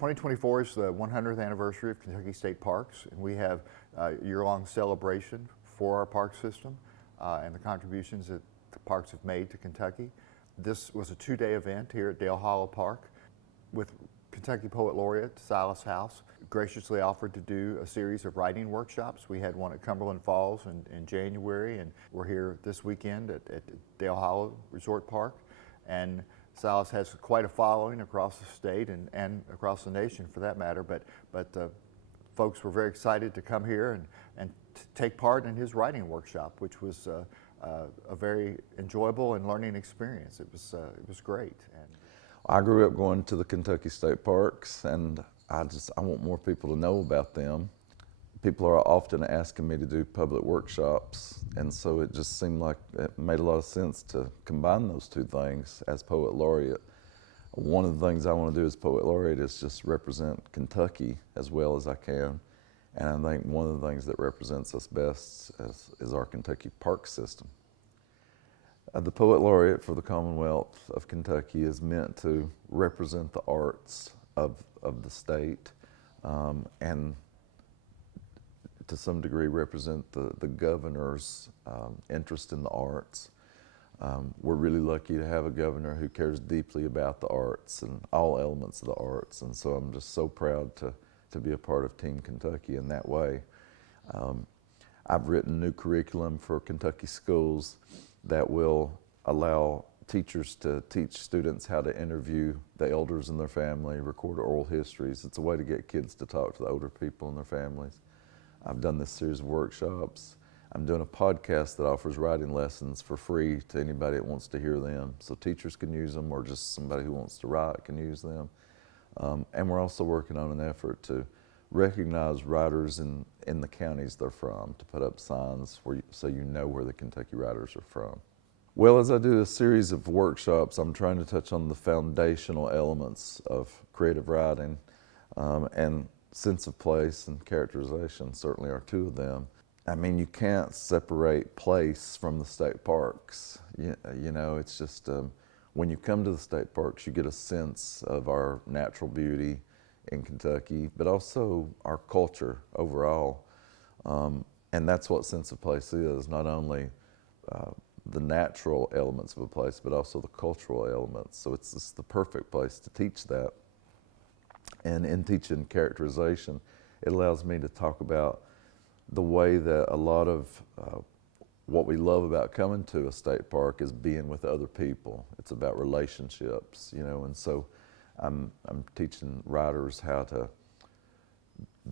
2024 is the 100th anniversary of Kentucky State Parks, and we have a year-long celebration for our park system and the contributions that the parks have made to Kentucky. This was a two-day event here at Dale Hollow Park with Kentucky Poet Laureate Silas House graciously offered to do a series of writing workshops. We had one at Cumberland Falls in January, and we're here this weekend at Dale Hollow Resort Park. And Silas has quite a following across the state and across the nation for that matter, but folks were very excited to come here and take part in his writing workshop, which was a very enjoyable and learning experience. It was great. And I grew up going to the Kentucky State Parks, and I want more people to know about them. People are often asking me to do public workshops, and so it just seemed like it made a lot of sense to combine those two things as Poet Laureate. One of the things I want to do as Poet Laureate is just represent Kentucky as well as I can, and I think one of the things that represents us best is our Kentucky park system. The Poet Laureate for the Commonwealth of Kentucky is meant to represent the arts of the state and to some degree represent the governor's interest in the arts. We're really lucky to have a governor who cares deeply about the arts and all elements of the arts, and so I'm just so proud to be a part of Team Kentucky in that way. I've written new curriculum for Kentucky schools that will allow teachers to teach students how to interview the elders in their family, record oral histories. It's a way to get kids to talk to the older people in their families. I've done this series of workshops. I'm doing a podcast that offers writing lessons for free to anybody that wants to hear them. So teachers can use them, or just somebody who wants to write can use them. And we're also working on an effort to recognize writers in the counties they're from, to put up signs so you know where the Kentucky writers are from. Well, as I do a series of workshops, I'm trying to touch on the foundational elements of creative writing, and sense of place and characterization certainly are two of them. I mean, you can't separate place from the state parks. You know, it's just when you come to the state parks, you get a sense of our natural beauty in Kentucky, but also our culture overall. And that's what sense of place is, not only the natural elements of a place, but also the cultural elements. So it's just the perfect place to teach that. And in teaching characterization, it allows me to talk about the way that a lot of what we love about coming to a state park is being with other people. It's about relationships, you know, and so I'm teaching writers how to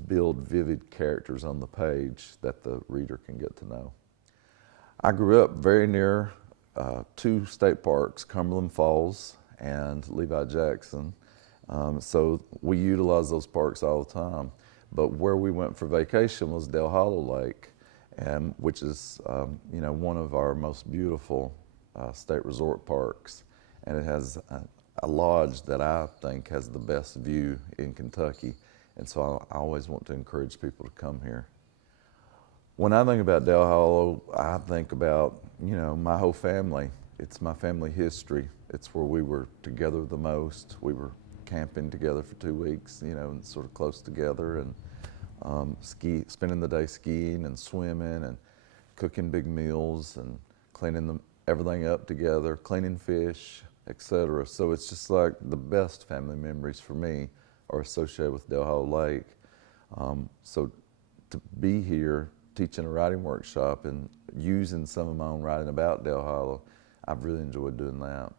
build vivid characters on the page that the reader can get to know. I grew up very near two state parks, Cumberland Falls and Levi Jackson. So we utilize those parks all the time. But where we went for vacation was Dale Hollow Lake, which is you know, one of our most beautiful state resort parks. And it has a lodge that I think has the best view in Kentucky. And so I always want to encourage people to come here. When I think about Dale Hollow, I think about, you know, my whole family. It's my family history. It's where we were together the most. We were camping together for 2 weeks, you know, and sort of close together, and spending the day skiing and swimming and cooking big meals and cleaning everything up together, cleaning fish, etc. So it's just like the best family memories for me are associated with Dale Hollow Lake. So to be here teaching a writing workshop and using some of my own writing about Dale Hollow, I've really enjoyed doing that.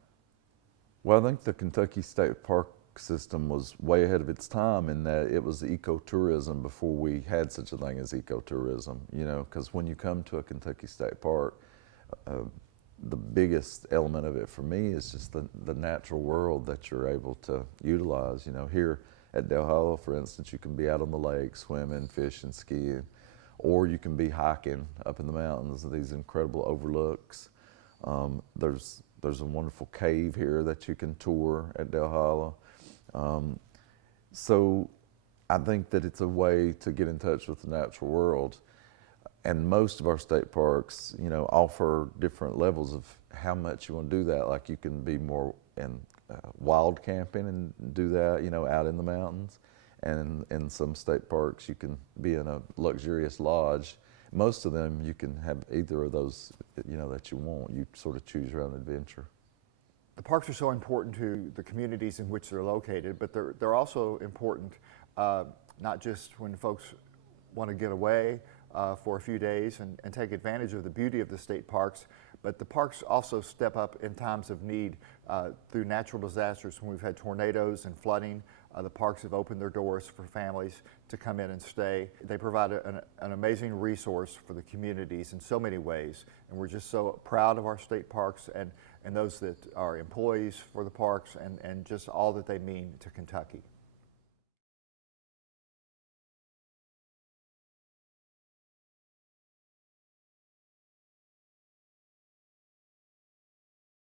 Well, I think the Kentucky State Park system was way ahead of its time in that it was ecotourism before we had such a thing as ecotourism, you know, because when you come to a Kentucky State Park, the biggest element of it for me is just the natural world that you're able to utilize. You know, here at Dale Hollow, for instance, you can be out on the lake swimming, fishing, skiing, or you can be hiking up in the mountains of these incredible overlooks. There's a wonderful cave here that you can tour at Dale Hollow. So I think that it's a way to get in touch with the natural world. And most of our state parks, you know, offer different levels of how much you want to do that. Like you can be more in wild camping and do that, you know, out in the mountains. And in some state parks, you can be in a luxurious lodge. Most of them, you can have either of those, you know, that you want. You sort of choose your own adventure. The parks are so important to the communities in which they're located, but they're also important not just when folks want to get away for a few days and take advantage of the beauty of the state parks, but the parks also step up in times of need through natural disasters. When we've had tornadoes and flooding, the parks have opened their doors for families to come in and stay. They provide an amazing resource for the communities in so many ways, and we're just so proud of our state parks and those that are employees for the parks and just all that they mean to Kentucky.